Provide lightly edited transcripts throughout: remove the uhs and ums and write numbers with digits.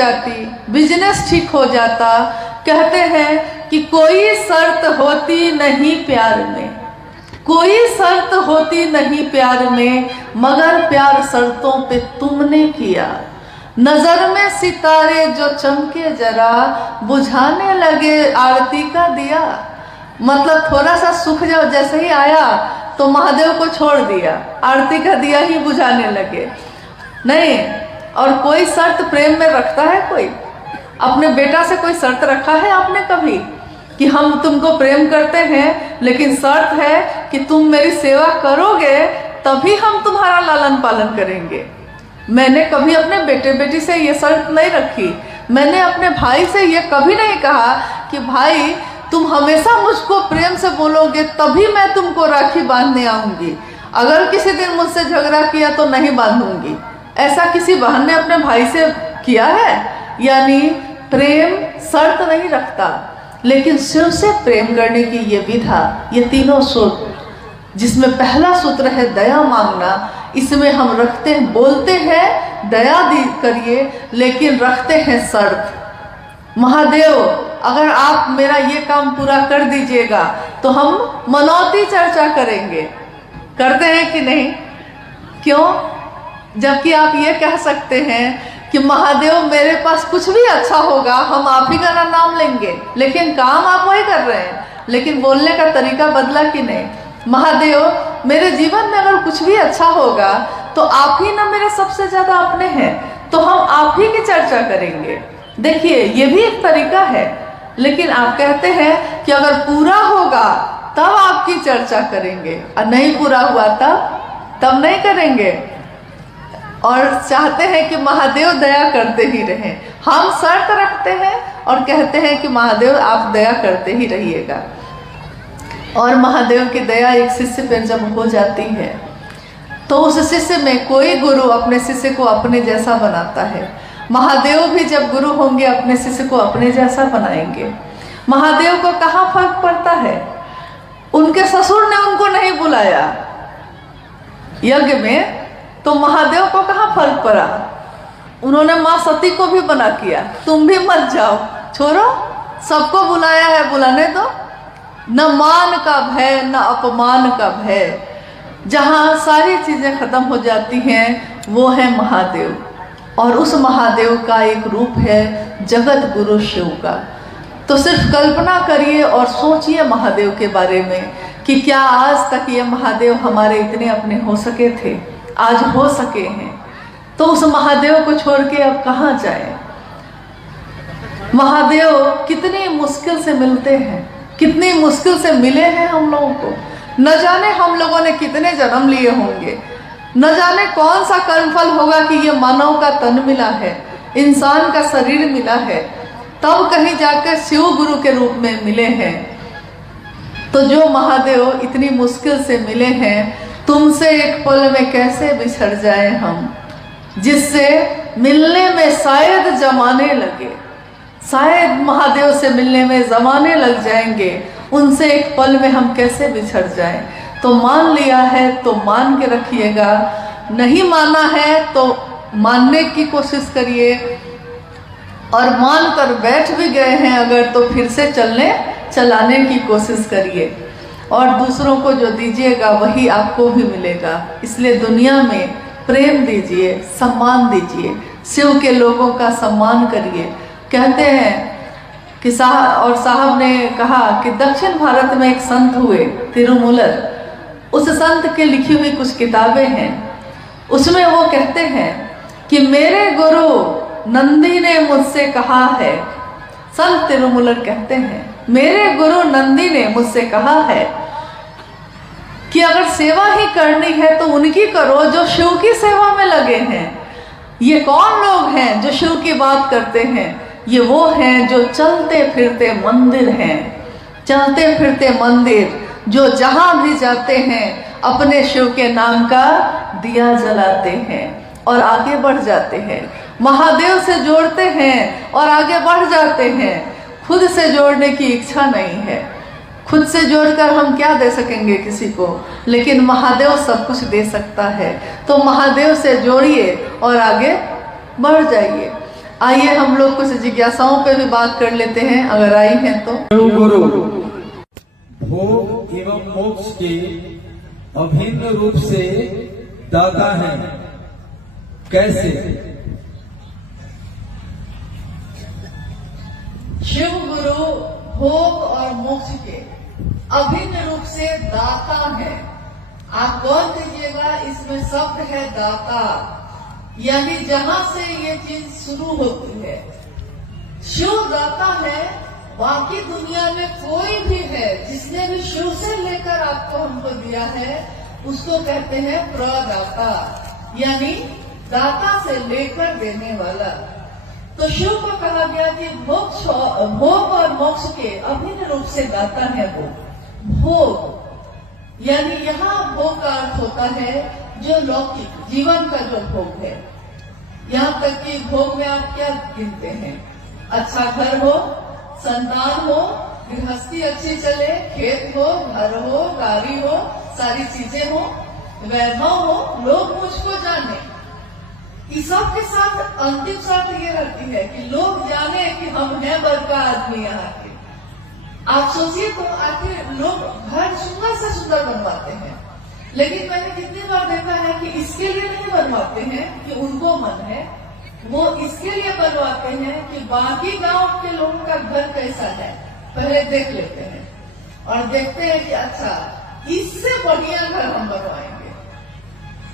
जाती, बिजनेस ठीक हो जाता। कहते हैं कि कोई शर्त होती नहीं प्यार में, कोई शर्त होती नहीं प्यार में, मगर प्यार शर्तों पे तुमने किया। नजर में सितारे जो चमके जरा, बुझाने लगे आरती का दिया। मतलब थोड़ा सा सुख जब जैसे ही आया तो महादेव को छोड़ दिया, आरती का दिया ही बुझाने लगे। नहीं, और कोई शर्त प्रेम में रखता है कोई? अपने बेटा से कोई शर्त रखा है आपने कभी कि हम तुमको प्रेम करते हैं, लेकिन शर्त है कि तुम मेरी सेवा करोगे तभी हम तुम्हारा लालन पालन करेंगे? मैंने कभी अपने बेटे बेटी से ये शर्त नहीं रखी। मैंने अपने भाई से ये कभी नहीं कहा कि भाई तुम हमेशा मुझको प्रेम से बोलोगे तभी मैं तुमको राखी बांधने आऊंगी, अगर किसी दिन मुझसे झगड़ा किया तो नहीं बांधूंगी। ऐसा किसी बहन ने अपने भाई से किया है? यानी प्रेम शर्त नहीं रखता, लेकिन शिव से प्रेम करने की ये विधा, ये तीनों सूत्र, जिसमें पहला सूत्र है दया मांगना, इसमें हम रखते हैं, बोलते हैं दया करिए, लेकिन रखते हैं शर्त। महादेव अगर आप मेरा ये काम पूरा कर दीजिएगा तो हम मनौती चर्चा करेंगे। करते हैं कि नहीं? क्यों? जबकि आप ये कह सकते हैं कि महादेव मेरे पास कुछ भी अच्छा होगा हम आप ही का नाम लेंगे, लेकिन काम आप वही कर रहे हैं, लेकिन बोलने का तरीका बदला कि नहीं? महादेव मेरे जीवन में अगर कुछ भी अच्छा होगा तो आप ही ना मेरे सबसे ज्यादा अपने हैं, तो हम आप ही की चर्चा करेंगे। देखिए ये भी एक तरीका है, लेकिन आप कहते हैं कि अगर पूरा होगा तब आपकी चर्चा करेंगे, और नहीं पूरा हुआ तब नहीं करेंगे। और चाहते हैं कि महादेव दया करते ही रहें। हम शर्त रखते हैं और कहते हैं कि महादेव आप दया करते ही रहिएगा। और महादेव की दया एक शिष्य पर जब हो जाती है तो उस शिष्य में कोई गुरु अपने शिष्य को अपने जैसा बनाता है। महादेव भी जब गुरु होंगे अपने शिष्य को अपने जैसा बनाएंगे। महादेव को कहाँ फर्क पड़ता है? उनके ससुर ने उनको नहीं बुलाया यज्ञ में, तो महादेव को कहाँ फर्क पड़ा? उन्होंने माँ सती को भी मना किया, तुम भी मत जाओ, छोड़ो, सबको बुलाया है, बुलाने दो। न मान का भय न अपमान का भय, जहाँ सारी चीजें खत्म हो जाती हैं वो है महादेव। और उस महादेव का एक रूप है जगत गुरु शिव का। तो सिर्फ कल्पना करिए और सोचिए महादेव के बारे में कि क्या आज तक ये महादेव हमारे इतने अपने हो सके थे, आज हो सके हैं, तो उस महादेव को छोड़ के अब कहाँ जाए? महादेव कितनी मुश्किल से मिलते हैं, कितनी मुश्किल से मिले हैं हम लोगों को। न जाने हम लोगों ने कितने जन्म लिए होंगे, न जाने कौन सा कर्मफल होगा कि ये मानव का तन मिला है, इंसान का शरीर मिला है, तब कहीं जाकर शिव गुरु के रूप में मिले हैं। तो जो महादेव इतनी मुश्किल से मिले हैं, तुमसे एक पल में कैसे बिछड़ जाए हम, जिससे मिलने में शायद जमाने लगे, शायद महादेव से मिलने में जमाने लग जाएंगे, उनसे एक पल में हम कैसे बिछड़ जाएं। तो मान लिया है तो मान के रखिएगा, नहीं माना है तो मानने की कोशिश करिए, और मान कर बैठ भी गए हैं अगर तो फिर से चलाने की कोशिश करिए। और दूसरों को जो दीजिएगा वही आपको भी मिलेगा। इसलिए दुनिया में प्रेम दीजिए, सम्मान दीजिए, शिव के लोगों का सम्मान करिए। कहते हैं कि साहब ने कहा कि दक्षिण भारत में एक संत हुए तिरुमूलर, उस संत के लिखी हुई कुछ किताबें हैं, उसमें वो कहते हैं कि मेरे गुरु नंदी ने मुझसे कहा है, संत तिरुमूलर कहते हैं मेरे गुरु नंदी ने मुझसे कहा है कि अगर सेवा ही करनी है तो उनकी करो जो शिव की सेवा में लगे हैं। ये कौन लोग हैं जो शिव की बात करते हैं? ये वो हैं जो चलते फिरते मंदिर हैं, चलते फिरते मंदिर, जो जहां भी जाते हैं अपने शिव के नाम का दिया जलाते हैं और आगे बढ़ जाते हैं, महादेव से जोड़ते हैं और आगे बढ़ जाते हैं। खुद से जोड़ने की इच्छा नहीं है, खुद से जोड़कर हम क्या दे सकेंगे किसी को, लेकिन महादेव सब कुछ दे सकता है। तो महादेव से जोड़िए और आगे बढ़ जाइए। आइए हम लोग कुछ जिज्ञासाओं पे भी बात कर लेते हैं, अगर आई हैं तो। गुरु भोग एवं मोक्ष के अभिन्न रूप से दाता है, कैसे? शिव गुरु भोग और मोक्ष के अभिन्न रूप से दाता है। आप गौर कीजिएगा, इसमें शब्द है दाता, यानी जहां से ये चीज शुरू होती है। शिव दाता है, बाकी दुनिया में कोई भी है जिसने भी शिव से लेकर आपको हमको दिया है उसको कहते हैं प्रदाता, यानी दाता से लेकर देने वाला। तो शिव को कहा गया कि भोग और मोक्ष के अभिन्न रूप से दाता है वो। भोग यानी यहाँ भोग का अर्थ होता है जो लौकिक जीवन का जो भोग है। यहाँ तक कि भोग में आप क्या गिनते हैं? अच्छा घर हो, संतान हो, गृहस्थी अच्छी चले, खेत हो, घर हो, गाड़ी हो, सारी चीजें हो, वैभव हो, लोग मुझको जाने। इस सब के साथ अंतिम शर्त ये रहती है कि लोग जाने कि हम हैं बड़का आदमी यहाँ के। आप सोचिए तो आखिर लोग घर सुंदर से सुंदर बनवाते हैं, लेकिन मैंने कितनी बार देखा है कि इसके लिए नहीं बनवाते हैं कि उनको मन है, वो इसके लिए बनवाते हैं कि बाकी गांव के लोगों का घर कैसा है पहले देख लेते हैं और देखते हैं कि अच्छा इससे बढ़िया घर हम बनवाएंगे,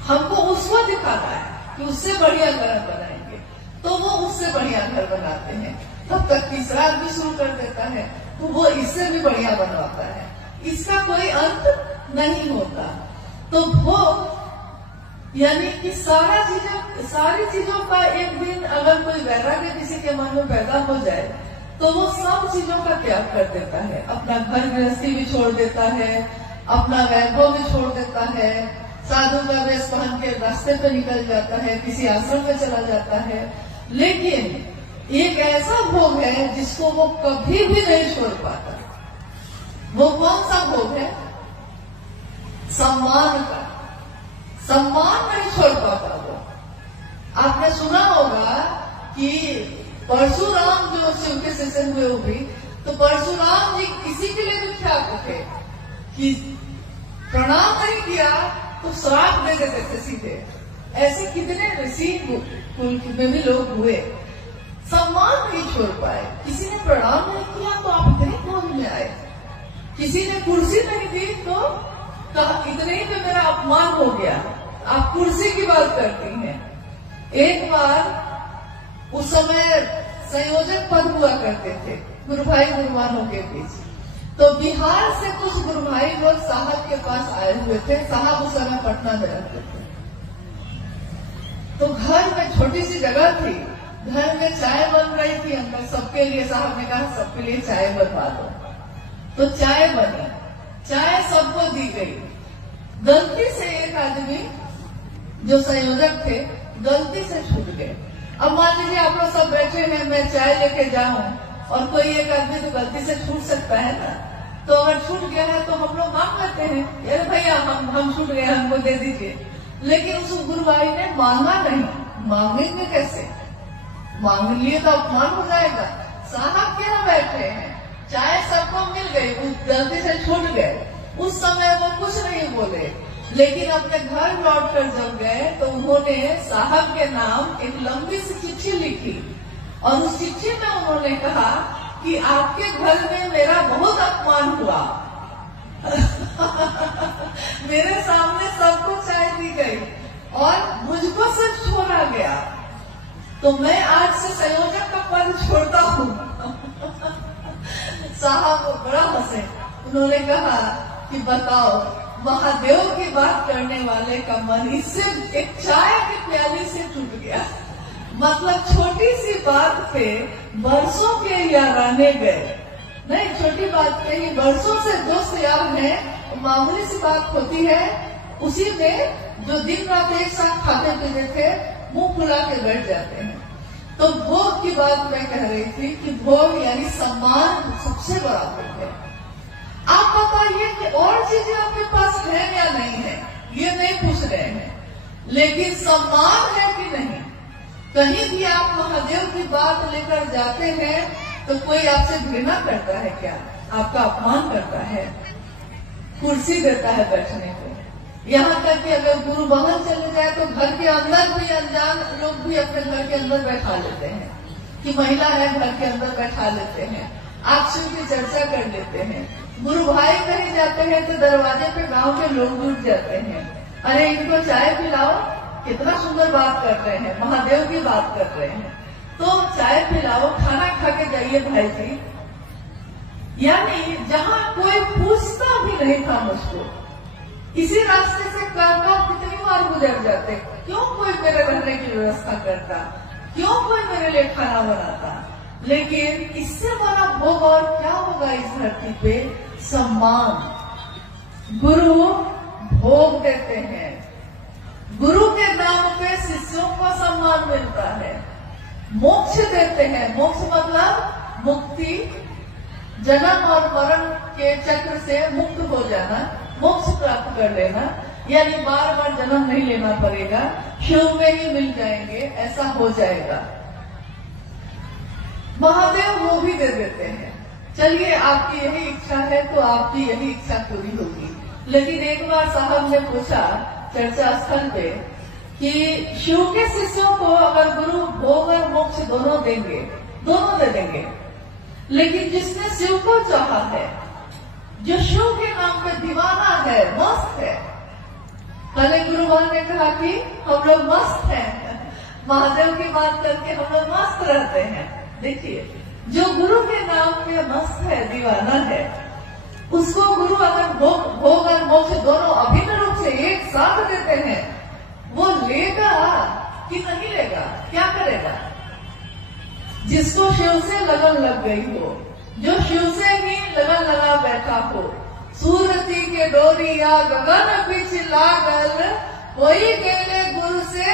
हमको उसको दिखाना है कि उससे बढ़िया घर बनाएंगे, तो वो उससे बढ़िया घर बनाते हैं। तब तक तीसरा आदमी शुरू कर देता है तो वो इससे भी बढ़िया बनवाता है, इसका कोई अंत नहीं होता। तो भोग यानी कि सारी चीजों का एक दिन अगर कोई वैराग्य किसी के मन में पैदा हो जाए तो वो सब चीजों का त्याग कर देता है, अपना घर गृहस्थी भी छोड़ देता है, अपना वैभव भी छोड़ देता है, साधु का वेश पहन के रास्ते पे निकल जाता है, किसी आश्रम में चला जाता है। लेकिन एक ऐसा भोग है जिसको वो कभी भी नहीं छोड़ पाता। वो कौन सा भोग है? सम्मान का। सम्मान नहीं छोड़ पाता वो। आपने सुना होगा कि परशुराम जो शिव के शिष्य हुए वो भी, तो परशुराम जी किसी के लिए विख्यात थे कि प्रणाम नहीं किया तो श्राप दे देते थे सीधे। ऐसे कितने ऋषि कुल में भी लोग हुए, सम्मान नहीं छोड़ पाए। किसी ने प्रणाम नहीं किया तो आप इतने क्रोध में आए, किसी ने कुर्सी नहीं दी तो कहा इतने ही में मेरा अपमान हो गया। आप कुर्सी की बात करती हैं। एक बार उस समय संयोजक पद हुआ करते थे गुरु भाई गुरुमानों के बीच, तो बिहार से कुछ गुरु भाई लोग साहब के पास आए हुए थे। साहब उस समय पटना में रहते थे, तो घर में छोटी सी जगह थी, घर में चाय बन रही थी अंदर सबके लिए। साहब ने कहा सबके लिए चाय बनवा दो, तो चाय बनी, चाय सबको दी गई। गलती से एक आदमी जो संयोजक थे गलती से छूट गए। अब मान लीजिए आप लोग सब बैठे हैं, मैं चाय लेके जाऊं और कोई एक आदमी तो गलती से छूट सकता है ना, तो अगर छूट गया है तो हम लोग मांग लेते हैं, अरे भैया हम छूट गए, हमको दे दीजिए। लेकिन उस गुरु भाई ने मांगा नहीं। मांगेंगे कैसे? मांग लिए तो अपमान हो जाएगा। साहब क्या बैठे हैं, चाय सबको मिल गई, गलती से छूट गए। उस समय वो कुछ नहीं बोले, लेकिन अपने घर लौटकर जब गए तो उन्होंने साहब के नाम एक लंबी सी चिट्ठी लिखी और उस चिट्ठी में उन्होंने कहा कि आपके घर में मेरा बहुत अपमान हुआ। मेरे सामने सबको चाय दी गई और मुझको सिर्फ छोड़ा गया, तो मैं आज से संयोजक का पद छोड़ता हूँ। साहब बड़ा हंसे। उन्होंने कहा कि बताओ, महादेव की बात करने वाले का मन इससे एक चाय की प्याली से टूट गया। मतलब छोटी सी बात पे बरसों के याराने गए। नहीं, छोटी बात पे ही बरसों से दोस्त यार हैं, मामूली सी बात होती है, उसी में जो दिन रात एक साथ खाते पीते थे मुंह फुला के बैठ जाते हैं। तो भोग की बात मैं कह रही थी कि भोग यानी सम्मान सबसे बड़ा भोग है। आप बताइए कि और चीजें आपके पास है या नहीं है, ये नहीं पूछ रहे हैं, लेकिन सम्मान है कि नहीं। कहीं भी आप महादेव की बात लेकर जाते हैं तो कोई आपसे घृणा करता है क्या? आपका अपमान करता है, कुर्सी देता है बैठने को। यहाँ तक कि अगर गुरु बाहर चले जाए तो घर के अंदर भी अनजान लोग भी अपने घर के अंदर बैठा लेते हैं कि महिला है, घर के अंदर बैठा लेते हैं, आप शिव की चर्चा कर लेते हैं। गुरु भाई कहीं जाते हैं तो दरवाजे पे गांव के लोग जुट जाते हैं, अरे इनको चाय पिलाओ, कितना सुंदर बात कर रहे हैं, महादेव की बात कर रहे हैं, तो चाय पिलाओ, खाना खा के जाइए भाई जी। यानी जहाँ कोई पूछता भी नहीं था मुझको, इसी रास्ते से करना कितनी बार गुजर जाते, क्यों कोई मेरे रहने की व्यवस्था करता, क्यों कोई मेरे लिए खाना बनाता। लेकिन इससे बड़ा भोग और क्या होगा इस धरती पे? सम्मान। गुरु भोग देते हैं, गुरु के नाम पे शिष्यों को सम्मान मिलता है, मोक्ष देते हैं। मोक्ष मतलब मुक्ति, जन्म और मरण के चक्र से मुक्त हो जाना, मोक्ष प्राप्त कर लेना, यानी बार बार जन्म नहीं लेना पड़ेगा, शिव में ही मिल जाएंगे, ऐसा हो जाएगा। महादेव वो भी दे देते हैं। चलिए आपकी यही इच्छा है तो आपकी यही इच्छा पूरी होगी। लेकिन एक बार साहब ने पूछा चर्चा स्थल पे कि शिव के शिष्यों को अगर गुरु भोग और मोक्ष दोनों देंगे, दोनों दे देंगे, लेकिन जिसने शिव को चाहा है, जो शिव के नाम पे दीवाना है, मस्त है, पहले गुरुवार ने कहा कि हम लोग मस्त हैं, महादेव की बात करके हम लोग मस्त रहते हैं। देखिए, जो गुरु के नाम पे मस्त है, दीवाना है, उसको गुरु अगर भोग और मोक्ष दोनों अभिन्न रूप से एक साथ देते हैं, वो लेगा कि नहीं लेगा? क्या करेगा? जिसको शिव से लगन लग गई हो, जो शिव से ही लगन लगा बैठा हो, सूरती के डोरिया गगन बीच लागल, कोई गेले गुरु से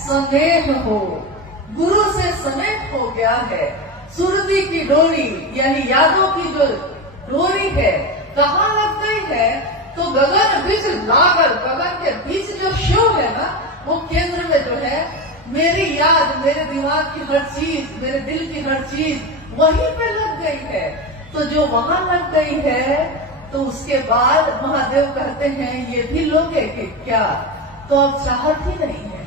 स्नेह हो, गुरु से स्नेह हो गया है। सुरती की डोरी यानी यादों की जो डोरी है कहाँ लग गई है? तो गगन बीच लागल, गगन के बीच जो शिव है ना, वो केंद्र में जो है, मेरी याद, मेरे दिमाग की हर चीज, मेरे दिल की हर चीज वहीं पे लग गई है। तो जो वहां लग गई है, तो उसके बाद महादेव कहते हैं ये भी लोगे कि क्या? तो अब चाहत ही नहीं है।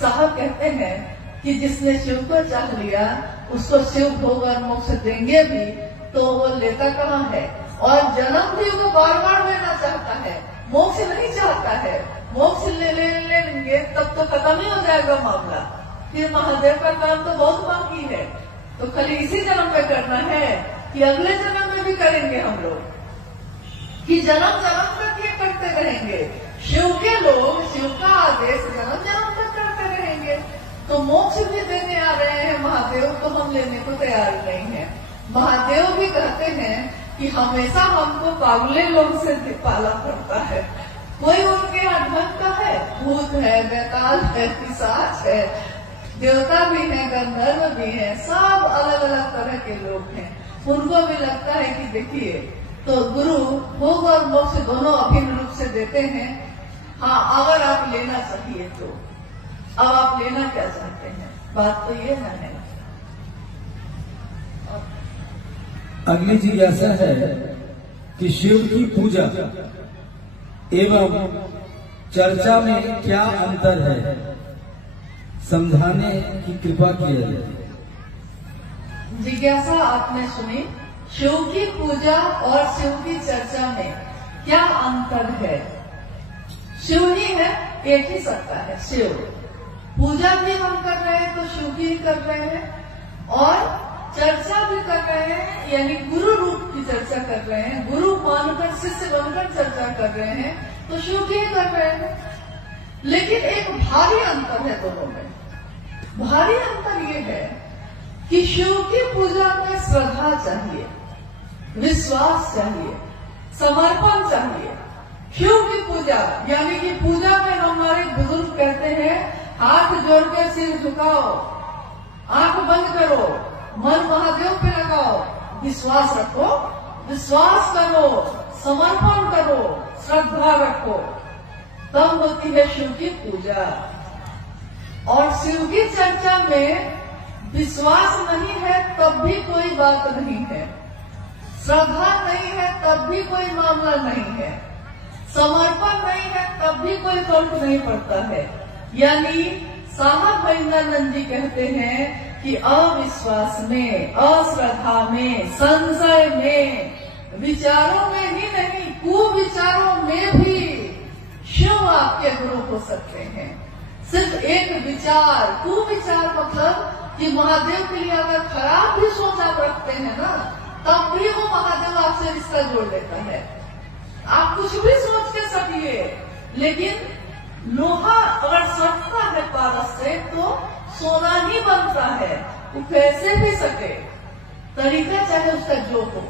साहब कहते हैं कि जिसने शिव को चाह लिया उसको शिव भोग और मोक्ष देंगे भी, तो वो लेता कहाँ है? और जन्म भी वो बार बार लेना चाहता है, मोक्ष नहीं चाहता है। मोक्ष लेंगे तब तो खत्म ही हो जाएगा मामला, फिर महादेव का काम तो बहुत बाकी है। तो खाली इसी जन्म में करना है कि अगले जन्म में भी करेंगे हम लोग, कि जन्म जन्म तक ये करते रहेंगे? शिव के लोग शिव का आदेश जन्म जन्म तक करते रहेंगे। तो मोक्ष भी देने आ रहे हैं महादेव, तो हम लेने को तैयार नहीं है। महादेव भी कहते हैं कि हमेशा हमको पागले लोग से पाला पड़ता है। कोई उनके यहाँ ढंग का है, भूत है, बैताल है, पिशाच है, देवता भी है, गंधर्व भी है, सब अलग अलग तरह के लोग हैं। उनको भी लगता है कि देखिए, तो गुरु भोग और मोक्ष दोनों अभिन्न रूप से देते हैं। हाँ, अगर आप लेना चाहिए तो अब आप लेना क्या चाहते हैं? बात तो ये है। अगली जिज्ञासा है कि शिव की पूजा एवं चर्चा में क्या अंतर है, समझाने की कृपा की जाए। जिज्ञासा आपने सुनी। शिव की पूजा और शिव की चर्चा में क्या अंतर है? शिव ही है, एक ही सत्ता है शिव। पूजा भी हम कर रहे हैं तो शिव की कर रहे हैं, और चर्चा भी कर रहे हैं, यानी गुरु रूप की चर्चा कर रहे हैं, गुरु मानकर शिष्य बनकर चर्चा कर रहे हैं, तो शिव की कर रहे हैं। लेकिन एक भारी अंतर है दोनों में। भारी अंतर ये है कि शिव की पूजा में श्रद्धा चाहिए, विश्वास चाहिए, समर्पण चाहिए। शिव की पूजा यानी कि पूजा में हमारे बुजुर्ग कहते हैं हाथ जोड़ के सिर झुकाओ, आंख बंद करो, मन महादेव पे लगाओ, विश्वास रखो, विश्वास करो, समर्पण करो, श्रद्धा रखो, तब होती है शिव की पूजा। और शिव की चर्चा में विश्वास नहीं है तब भी कोई बात नहीं है, श्रद्धा नहीं है तब भी कोई मामला नहीं है, समर्पण नहीं है तब भी कोई फर्क नहीं पड़ता है। यानी साहब महेंद्रानंद जी कहते हैं कि अविश्वास में, अश्रद्धा में, संशय में, विचारों में ही नहीं कुविचारों में भी शिव आपके गुरु हो सकते हैं। सिर्फ एक विचार, कुविचार मतलब कि महादेव के लिए अगर खराब भी सोच आप रखते हैं ना, तब भी वो महादेव आपसे रिश्ता जोड़ देता है। आप कुछ भी सोच के सकिए, लेकिन लोहा अगर सटता है पारस से तो सोना ही बनता है, वो कैसे भी सके, तरीका चाहे उसका जो हो।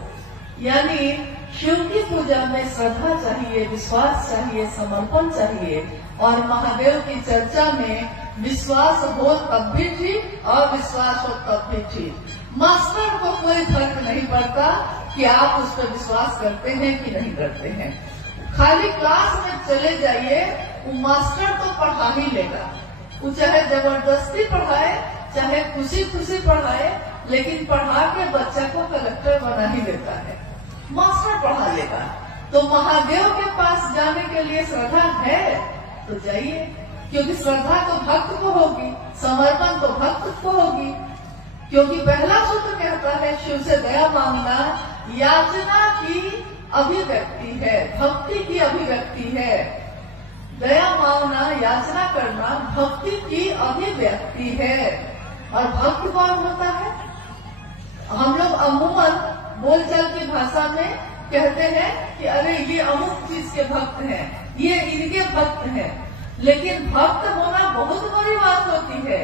यानी शिव की पूजा में श्रद्धा चाहिए, विश्वास चाहिए, समर्पण चाहिए। और महादेव की चर्चा में विश्वास हो तब भी ठीक, अविश्वास हो तब भी ठीक। मास्टर को कोई फर्क नहीं पड़ता कि आप उस पर विश्वास करते हैं कि नहीं करते हैं। खाली क्लास में चले जाइए, वो मास्टर तो पढ़ा ही लेगा। वो चाहे जबरदस्ती पढ़ाए, चाहे खुशी खुशी पढ़ाए, लेकिन पढ़ा के बच्चा को कलेक्टर बना ही देता है। मास्टर पढ़ा लेगा। तो महादेव के पास जाने के लिए श्रद्धा है तो जाइए, क्योंकि श्रद्धा तो भक्त को होगी, समर्पण तो भक्त को होगी। क्योंकि पहला सूत्र कहता है शिव से दया मांगना याचना की अभिव्यक्ति है, भक्ति की अभिव्यक्ति है। दया मांगना, याचना करना भक्ति की अभिव्यक्ति है। और भक्त कौन होता है? हम लोग अमूमन बोलचाल की भाषा में कहते हैं कि अरे ये अमुक चीज के भक्त हैं, ये इनके भक्त हैं। लेकिन भक्त होना बहुत बड़ी बात होती है।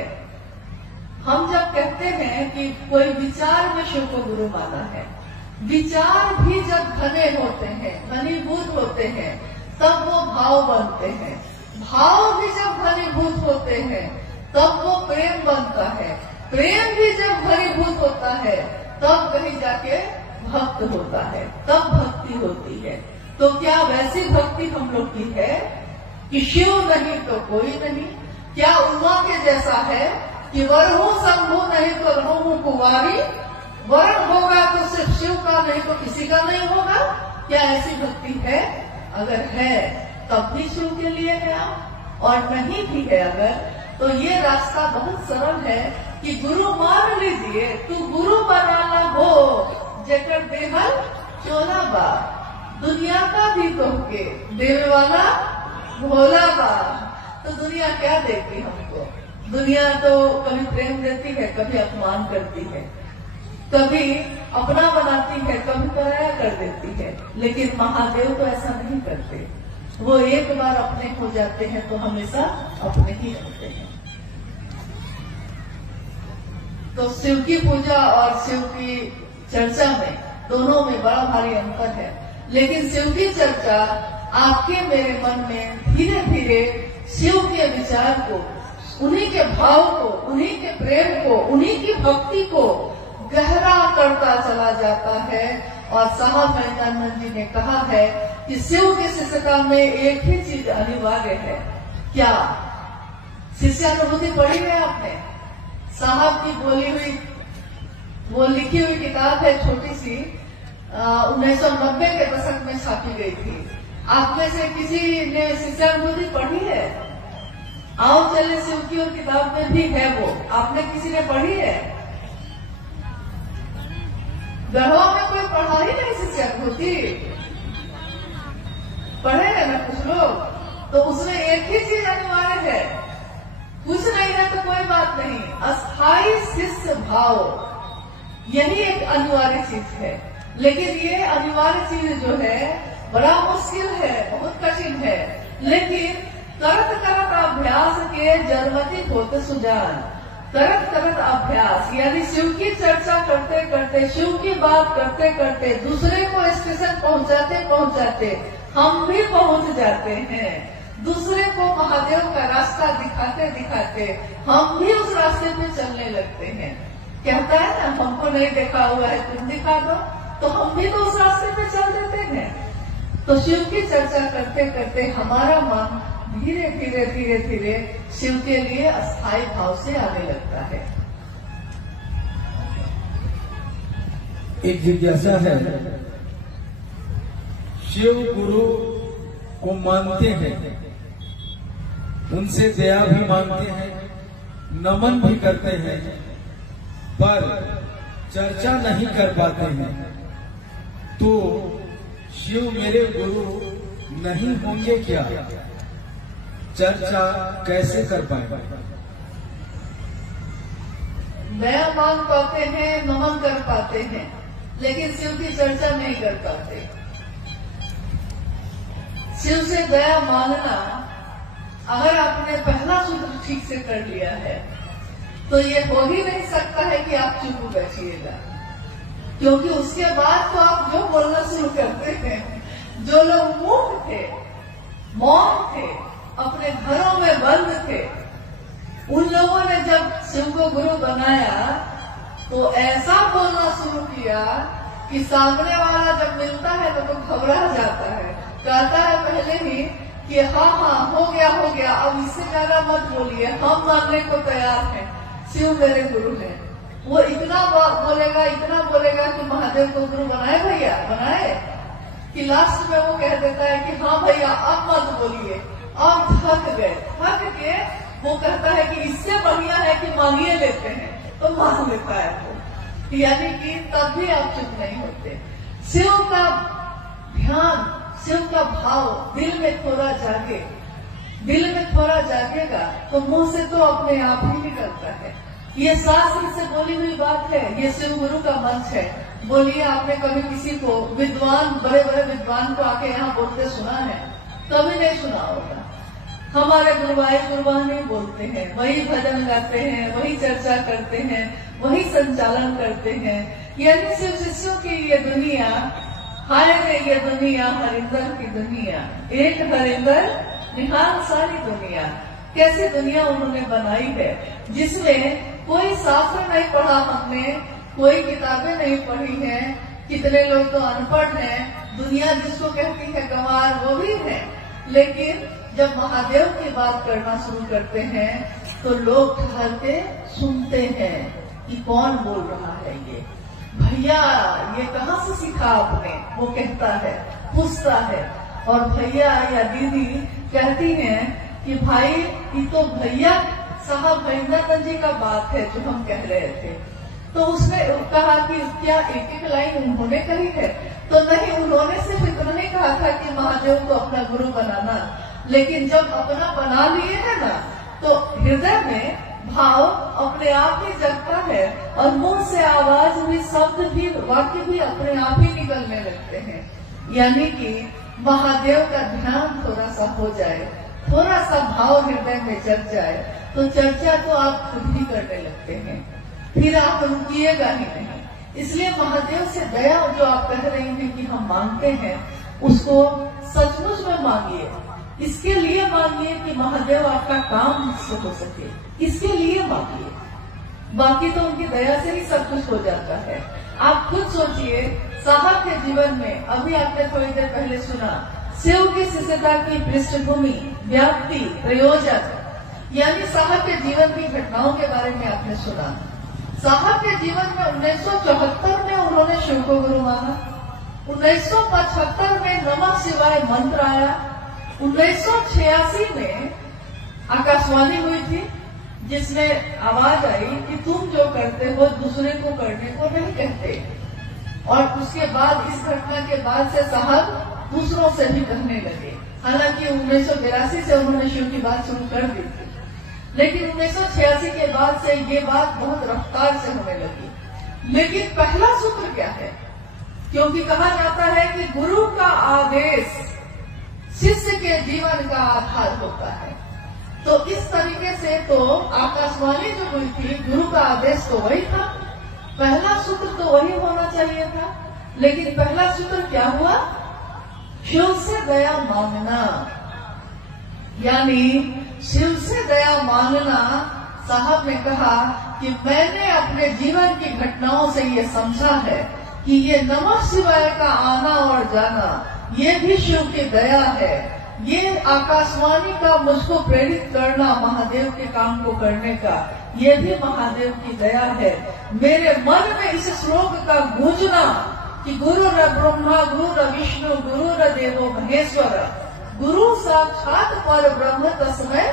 हम जब कहते हैं कि कोई विचार में शिव को गुरु माना है, विचार भी जब घने होते हैं, घनीभूत होते हैं, तब वो भाव बनते हैं। भाव भी जब घनीभूत होते हैं तब वो प्रेम बनता है। प्रेम भी जब घनीभूत होता है तब कहीं जाके भक्त होता है, तब भक्ति होती है। तो क्या वैसी भक्ति हम लोग की है कि शिव नहीं तो कोई नहीं? क्या उमा के जैसा है कि वरहू शंभु नहीं तो रहूं कुंवारी, वरण होगा तो सिर्फ शिव का नहीं तो किसी का नहीं होगा? क्या ऐसी भक्ति है? अगर है तब भी शिव के लिए है आप, और नहीं भी है अगर, तो ये रास्ता बहुत सरल है कि गुरु मान लीजिए, तू गुरु बनाना हो जेकर देहल चोला बा, दुनिया का भी तोहके देवे वाला भोला बा। तो दुनिया क्या देती हमको? दुनिया तो कभी प्रेम देती है, कभी अपमान करती है, कभी अपना बनाती है, कभी पराया कर देती है। लेकिन महादेव तो ऐसा नहीं करते। वो एक बार अपने हो जाते हैं तो हमेशा अपने ही रहते हैं। तो शिव की पूजा और शिव की चर्चा में, दोनों में बड़ा भारी अंतर है। लेकिन शिव की चर्चा आपके मेरे मन में धीरे धीरे शिव के विचार को, उन्हीं के भाव को, उन्हीं के प्रेम को, उन्हीं की भक्ति को गहरा करता चला जाता है। और साहब महेंद्रानंद जी ने कहा है कि शिव की शिष्यता में एक ही चीज अनिवार्य है। क्या? शिष्यानुभूति पढ़ी है आपने? साहब की बोली हुई, वो लिखी हुई किताब है, छोटी सी, 1990 के दशक में छापी गई थी। आप में से किसी ने शिष्यानुभूति पढ़ी है? आओ चले, शिव की और किताब में भी है वो। आपने किसी ने पढ़ी है? गढ़वा में कोई पढ़ा ही नहीं शिष्यानुभूति? पढ़े हैं ना कुछ लोग? तो उसमें एक ही चीज अनिवार्य है, कुछ नहीं है तो कोई बात नहीं, अस्थाई शिष्य भाव, यही एक अनिवार्य चीज है। लेकिन ये अनिवार्य चीज जो है बड़ा मुश्किल है, बहुत कठिन है। लेकिन करत करत अभ्यास के जन्मति होते सुजान, करत करत अभ्यास, यानी शिव की चर्चा करते करते, शिव की बात करते करते, दूसरे को स्टेशन पहुंचाते पहुंचाते हम भी पहुंच जाते हैं। दूसरे को महादेव का रास्ता दिखाते दिखाते हम भी उस रास्ते पे चलने लगते हैं। कहता है ना, हमको नहीं देखा हुआ है, तुम दिखा दो, तो हम भी तो उस रास्ते पे चल देते हैं। तो शिव की चर्चा करते करते हमारा मन धीरे धीरे धीरे धीरे शिव के लिए अस्थायी भाव से आने लगता है। एक जिज्ञासा है, शिव गुरु को मानते हैं, उनसे दया भी मांगते हैं, नमन भी करते हैं, पर चर्चा नहीं कर पाते हैं, तो शिव मेरे गुरु नहीं होंगे क्या? चर्चा कैसे कर पाए? दया मांग पाते हैं, नमन कर पाते हैं, लेकिन शिव की चर्चा नहीं कर पाते। शिव से दया मांगना, अगर आपने पहला सूत्र ठीक से कर लिया है तो ये हो ही नहीं सकता है कि आप चुप बैठिएगा, क्योंकि उसके बाद तो आप जो बोलना शुरू करते हैं। जो लोग मूक थे, मौन थे, अपने घरों में बंद थे, उन लोगों ने जब शिव को गुरु बनाया तो ऐसा बोलना शुरू किया कि सामने वाला जब मिलता है तो घबरा जाता है, कहता है पहले ही कि हाँ हाँ हो गया, अब इससे ज्यादा मत बोलिए, हम मानने को तैयार हैं, शिव मेरे गुरु हैं। वो इतना बोलेगा कि महादेव को गुरु बनाए भैया, बनाए, कि लास्ट में वो कह देता है कि हाँ भैया अब मत बोलिए, अब थक के वो कहता है कि इससे बढ़िया है कि मांगिए लेते हैं, तो मांग लेता है वो। यानी कि तब भी आप चुप नहीं होते। शिव का ध्यान, शिव का भाव दिल में थोड़ा जागेगा तो मुंह से तो अपने आप ही निकलता है। ये शास्त्र से बोली हुई बात है, ये शिव गुरु का मंच है। बोलिए, आपने कभी किसी को बड़े बड़े विद्वान को आके यहाँ बोलते सुना है? कभी नहीं सुना होगा। हमारे गुरुवानी बोलते हैं, वही भजन गाते हैं, वही चर्चा करते हैं, वही संचालन करते हैं। यानी शिव शिष्यों की ये दुनिया, हाय रे ये दुनिया, हरिंदर की दुनिया, एक हरिंदर निहाल सारी दुनिया। कैसी दुनिया उन्होंने बनाई है, जिसमें कोई शास्त्र नहीं पढ़ा हमने, कोई किताबें नहीं पढ़ी हैं। कितने लोग तो अनपढ़ हैं, दुनिया जिसको कहती है गंवार वो भी है। लेकिन जब महादेव की बात करना शुरू करते हैं तो लोग ठहर के सुनते हैं कि कौन बोल रहा है ये, भैया ये कहाँ से सीखा आपने, वो कहता है, पूछता है। और भैया या दीदी कहती हैं कि भाई ये तो भैया साहब भैंदर जी का बात है जो हम कह रहे थे। तो उसने कहा कि क्या एक लाइन उन्होंने कही है? तो नहीं, उन्होंने सिर्फ इतना ही कहा था कि महादेव को अपना गुरु बनाना, लेकिन जब अपना बना लिए है ना तो हृदय में भाव अपने आप ही जगता है और मुंह से आवाज भी, शब्द भी, वाक्य भी अपने आप ही निकलने लगते हैं। यानी कि महादेव का ध्यान थोड़ा सा हो जाए, थोड़ा सा भाव हृदय में जग जाए तो चर्चा तो आप खुद ही करने लगते हैं, फिर आप रुकिएगा ही नहीं। इसलिए महादेव से दया जो आप कह रही हैं कि हम मांगते हैं, उसको सचमुच में मांगिए। इसके लिए मांगिए कि महादेव आपका काम मुझसे हो सके, इसके लिए मांगिए। बाकी तो उनकी दया से ही सब कुछ हो जाता है। आप खुद सोचिए, साहब के जीवन में, अभी आपने थोड़ी देर पहले सुना, शिव की शिष्यता की पृष्ठभूमि, व्याप्ति, प्रयोजन, यानी साहब के जीवन की घटनाओं के बारे में आपने सुना। साहब के जीवन में 1974 में उन्होंने शिव को गुरु माना, 1975 में नमः शिवाय मंत्र आया, 1986 में आकाशवाणी हुई थी जिसमें आवाज आई कि तुम जो करते हो दूसरे को करने को नहीं कहते। और उसके बाद, इस घटना के बाद से साहब दूसरों से भी कहने लगे। हालांकि 1982 से उन्होंने शिव की बात शुरू कर दी थी, लेकिन 1986 के बाद से ये बात बहुत रफ्तार से होने लगी। लेकिन पहला सूत्र क्या है? क्योंकि कहा जाता है कि गुरु का आदेश शिष्य के जीवन का आधार होता है। तो इस तरीके से तो आकाशवाणी जो हुई थी, गुरु का आदेश तो वही था, पहला सूत्र तो वही होना चाहिए था। लेकिन पहला सूत्र क्या हुआ? शिव से दया मांगना। यानी शिव से दया मांगना। साहब ने कहा कि मैंने अपने जीवन की घटनाओं से ये समझा है कि ये नमः शिवाय का आना और जाना, ये भी शिव की दया है। ये आकाशवाणी का मुझको प्रेरित करना महादेव के काम को करने का, ये भी महादेव की दया है। मेरे मन में इस श्लोक का गूंजना कि गुरु र ब्रह्मा गुरु र विष्णु गुरु र देवो महेश्वर, गुरु साक्षात पर ब्रह्म तस्मै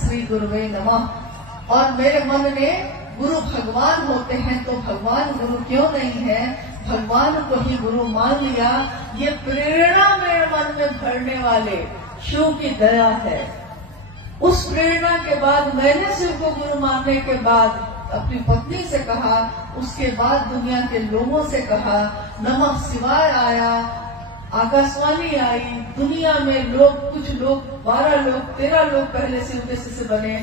श्री गुरुवे नमः। और मेरे मन ने गुरु भगवान होते हैं तो भगवान गुरु क्यों नहीं है, भगवान को ही गुरु मान लिया। ये प्रेरणा मेरे मन में भरने वाले शिव की दया है। उस प्रेरणा के बाद मैंने शिव को गुरु मानने के बाद अपनी पत्नी से कहा, उसके बाद दुनिया के लोगों से कहा, नमः शिवाय आया, आकाशवाणी आई, दुनिया में लोग, कुछ लोग 12 लोग 13 लोग पहले शिव के शिष्य बने,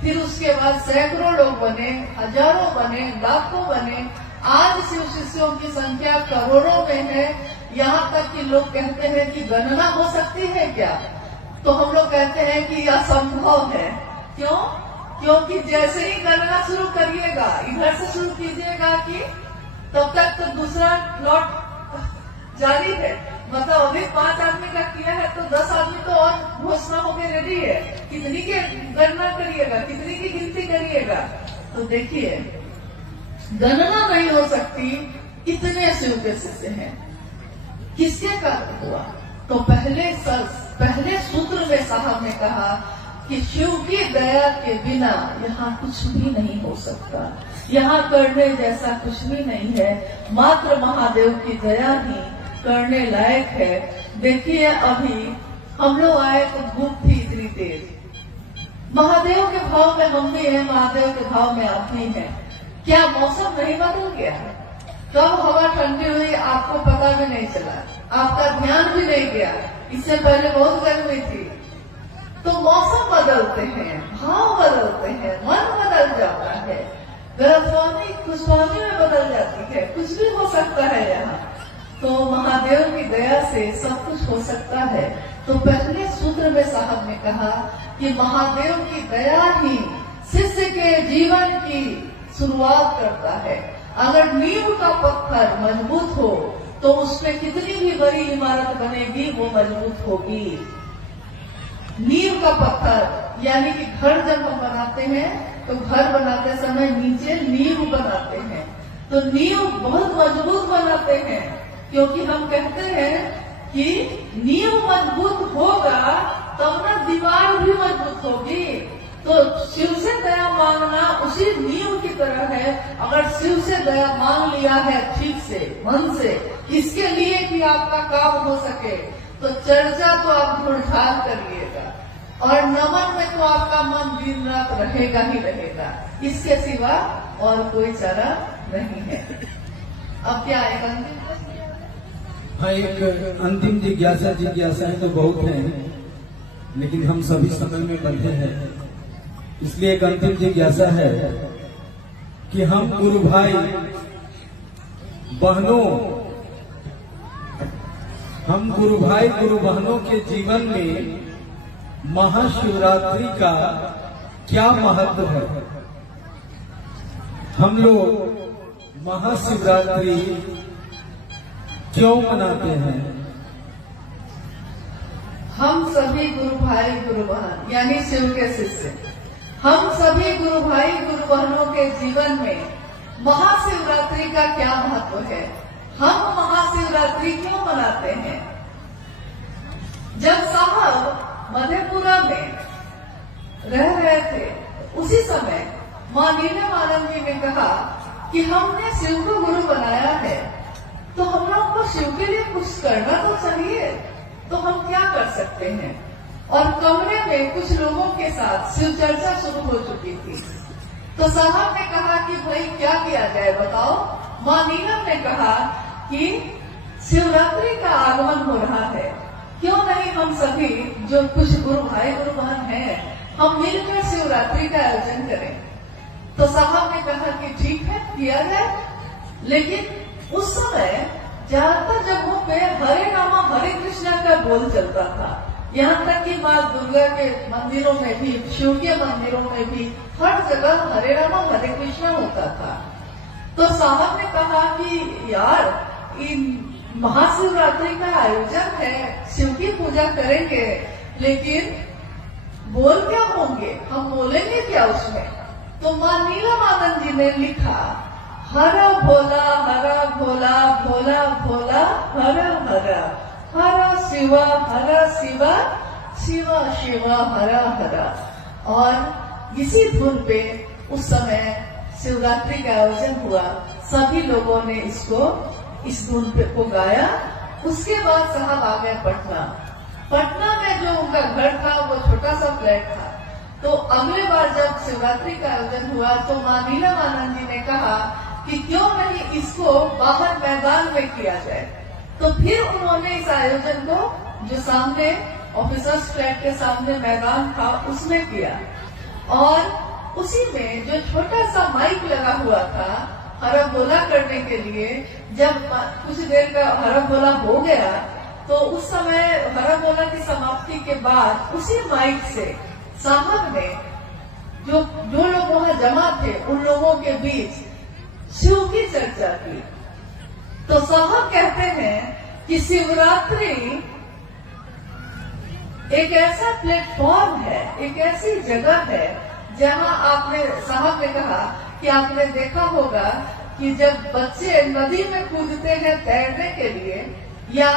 फिर उसके बाद सैकड़ों लोग बने, हजारों बने, लाखों बने। आज शिव शिष्यों की संख्या करोड़ों में है। यहाँ तक कि लोग कहते हैं कि गणना हो सकती है क्या, तो हम लोग कहते हैं कि यह असंभव है। क्यों? क्योंकि जैसे ही गणना शुरू करिएगा, इधर से शुरू कीजिएगा कि तब तक तो दूसरा लॉट जारी है। मतलब अभी 5 आदमी का किया है तो 10 आदमी तो और घोषणा होकर रेडी है। कितनी की गणना करिएगा, कितनी की गिनती करिएगा, तो देखिए गणना नहीं हो सकती, इतने शिव के शिष्य हैं। किसके कारण हुआ? तो पहले सूत्र में साहब ने कहा कि शिव की दया के बिना यहाँ कुछ भी नहीं हो सकता, यहाँ करने जैसा कुछ भी नहीं है। मात्र महादेव की दया ही करने लायक है। देखिए अभी हम लोग आए तो धूप थी इतनी तेज, महादेव के भाव में हम भी हैं, महादेव के भाव में आप भी हैं। क्या मौसम नहीं बदल गया? कब हवा ठंडी हुई आपको पता भी नहीं चला, आपका ध्यान भी नहीं गया। इससे पहले बहुत गर्मी थी। तो मौसम बदलते हैं, भाव बदलते हैं, मन बदल जाता है, गर्भवानी खुशवानी में बदल जाती है, कुछ भी हो सकता है यहाँ। तो महादेव की दया से सब कुछ हो सकता है। तो पहले सूत्र में साहब ने कहा कि महादेव की दया ही शिष्य के जीवन की शुरुआत करता है। अगर नींव का पत्थर मजबूत हो तो उसमें कितनी भी बड़ी इमारत बनेगी वो मजबूत होगी। नींव का पत्थर यानी कि घर जब हम बनाते हैं तो घर बनाते समय नीचे नींव बनाते हैं, तो नींव बहुत मजबूत बनाते हैं, क्योंकि हम कहते हैं कि नींव मजबूत होगा तब ना दीवार भी मजबूत होगी। तो शिव से दया मांगना उसी नींव की तरह है। अगर शिव से दया मांग लिया है ठीक से, मन से, इसके लिए कि आपका काम हो सके, तो चर्चा तो आप ढूंढाल करिएगा और नमन में तो आपका मन दिन रात रहेगा ही रहेगा। इसके सिवा और कोई चारा नहीं है। अब क्या एक अंतिम हाँ, एक अंतिम जिज्ञासाएं तो बहुत हैं, लेकिन हम सभी समय में बंधे हैं, इसलिए एक अंतिम जिज्ञासा है कि हम गुरु भाई बहनों, हम गुरु भाई गुरु बहनों के जीवन में महाशिवरात्रि का क्या महत्व है? हम लोग महाशिवरात्रि क्यों मनाते हैं? हम सभी गुरु भाई गुरु बहन यानी शिव के शिष्य, हम सभी गुरु भाई गुरु बहनों के जीवन में महाशिवरात्रि का क्या महत्व है? हम महाशिवरात्रि क्यों मनाते हैं? जब साहब मधेपुरा में रह रहे थे उसी समय मां नीलमानंद जी ने कहा कि हमने शिव को गुरु बनाया है तो हम लोग को शिव के लिए कुछ करना तो चाहिए, तो हम क्या कर सकते हैं? और कमरे में कुछ लोगों के साथ शिव चर्चा शुरू हो चुकी थी। तो साहब ने कहा कि भाई क्या किया जाए बताओ। मां नीलम ने कहा कि शिवरात्रि का आगमन हो रहा है, क्यों नहीं हम सभी जो कुछ गुरु भाई गुरु बहन हैं हम मिलकर शिवरात्रि का आयोजन करें। तो साहब ने कहा कि ठीक है किया जाए। लेकिन उस समय ज्यादातर जगहों पे हरे रामा हरे कृष्णा का बोल चलता था, यहाँ तक कि माँ दुर्गा के मंदिरों में भी, शिव के मंदिरों में भी हर जगह हरे रामा हरे कृष्णा होता था। तो साहब ने कहा कि यार इन महाशिवरात्रि का आयोजन है, शिव की पूजा करेंगे लेकिन बोल क्या होंगे, हम बोलेंगे क्या उसमें? तो माँ नीलमानंद जी ने लिखा, हरा भोला हरा भोला, भोला भोला हरा हरा, हरा शिवा शिवा, शिवा शिवा हरा हरा। और इसी धुन पे उस समय शिवरात्रि का आयोजन हुआ। सभी लोगों ने इस धुन पे को गाया। उसके बाद साहब आ गए पटना। पटना में जो उनका घर था वो छोटा सा फ्लैट था। तो अगले बार जब शिवरात्रि का आयोजन हुआ तो माँ नीलमानंद जी ने कहा कि क्यों नहीं इसको बाहर मैदान में किया जाए। तो फिर उन्होंने इस आयोजन को जो सामने ऑफिसर्स फ्लैट के सामने मैदान था उसमें किया। और उसी में जो छोटा सा माइक लगा हुआ था हरा बोला करने के लिए, जब कुछ देर का हरा बोला हो गया तो उस समय हरा बोला की समाप्ति के बाद उसी माइक से साहब ने जो लोग वहां जमा थे उन लोगों के बीच शिव की चर्चा की। तो साहब कहते हैं कि शिवरात्रि एक ऐसा प्लेटफॉर्म है, एक ऐसी जगह है जहां साहब ने कहा कि आपने देखा होगा कि जब बच्चे नदी में कूदते हैं तैरने के लिए या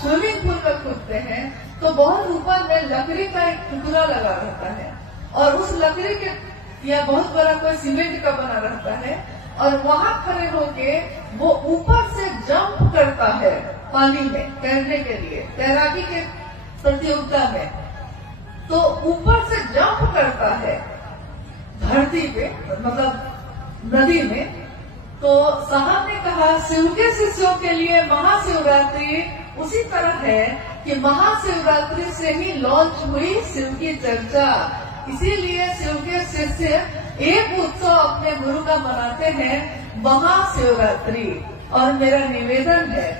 स्विमिंग पूल में कूदते हैं तो बहुत ऊपर में लकड़ी का एक टुकड़ा लगा रहता है और उस लकड़ी के या बहुत बड़ा कोई सीमेंट का बना रहता है और वहां खड़े होके वो ऊपर से जंप करता है पानी में तैरने के लिए, तैराकी के प्रतियोगिता में। तो ऊपर से जंप करता है धरती पे, मतलब नदी में। तो साहब ने कहा शिव के शिष्यों के लिए महाशिवरात्रि उसी तरह है कि महाशिवरात्रि से ही लॉन्च हुई शिव की चर्चा। इसीलिए शिव के शिष्य एक उत्सव अपने गुरु का मनाते हैं, महाशिवरात्रि। और मेरा निवेदन है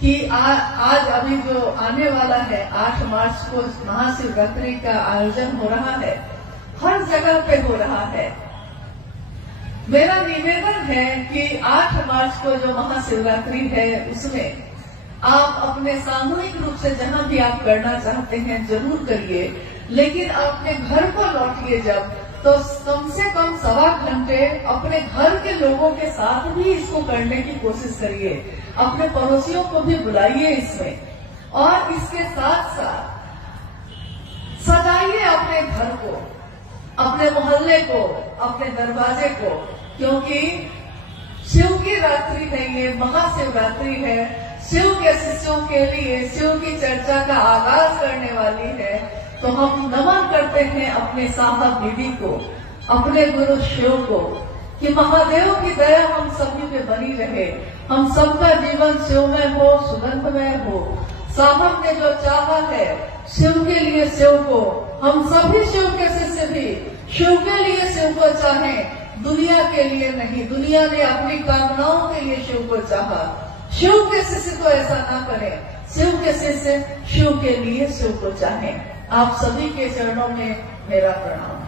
कि आज अभी जो आने वाला है 8 मार्च को महाशिवरात्रि का आयोजन हो रहा है, हर जगह पे हो रहा है। मेरा निवेदन है कि 8 मार्च को जो महाशिवरात्रि है उसमें आप अपने सामूहिक रूप से जहां भी आप करना चाहते हैं जरूर करिए, लेकिन अपने घर को लौटिए जब तो कम से कम 1.25 घंटे अपने घर के लोगों के साथ भी इसको करने की कोशिश करिए। अपने पड़ोसियों को भी बुलाइए इसमें और इसके साथ साथ सजाइए अपने घर को, अपने मोहल्ले को, अपने दरवाजे को, क्योंकि शिव की रात्रि नहीं है, महाशिवरात्रि है। शिव के शिष्यों के लिए शिव की चर्चा का आगाज करने वाली है। तो हम नमन करते हैं अपने साहब दीदी को, अपने गुरु शिव को, कि महादेव की दया हम सभी पे बनी रहे, हम सबका जीवन शिवमय हो, सुगंधमय हो। साहब ने जो चाहा है शिव के लिए शिव को, हम सभी शिव के शिष्य भी शिव के लिए शिव को चाहें, दुनिया के लिए नहीं। दुनिया ने अपनी कामनाओं के लिए शिव को चाहा, शिव के शिष्य तो ऐसा ना करें। शिव के शिष्य शिव के लिए शिव को चाहें। आप सभी के चरणों में मेरा प्रणाम।